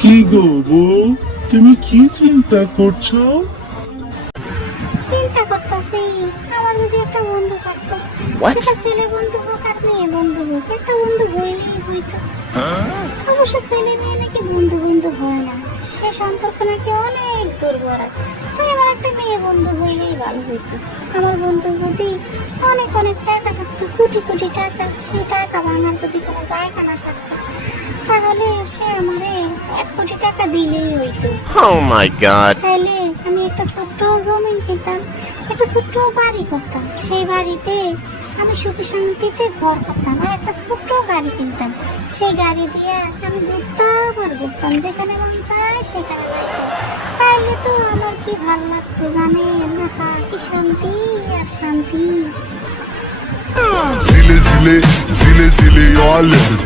কি গো বউ, তুমি কি চিন্তা করছো? চিন্তা করতেছি আমার যদি একটা বন্ধু থাকতো, সেটা ছেলে বন্ধু হোক আর মেয়ে বন্ধু হোক, একটা বন্ধু হইলেই হইতো। অবশ্য ছেলে মেয়ে নাকি বন্ধু বন্ধু হয় না, সে সম্পর্ক নাকি অনেক দুর্বল। তাই আমার একটা মেয়ে বন্ধু হইলেই ভালো হইতো। আমার বন্ধু যদি অনেক অনেক টাকা থাকতো, কোটি কোটি টাকা, সেই টাকা ভাঙার যদি কোনো জায়গা না থাকতো, তাহলে সে আমারে 1 কোটি টাকা দিলেই হইতো। Oh my god. তাইলে আমি একটা ছোট্ট জমিন কিনতাম, একটা ছোট্ট বাড়ি করতাম, সেই বাড়িতে আমি সুখে শান্তিতে ঘর করতাম, আর একটা ছোট্ট গাড়ি কিনতাম, সেই গাড়ি দিয়ে আমি ঘুরতাম আর ঘুরতাম, যেখানে মন চায় সেখানে যাইতাম। তাইলে তো আমার কি ভালো লাগতো জানেন? না, কি শান্তি আর শান্তি। Zile, zile, zile, zile, eu alerg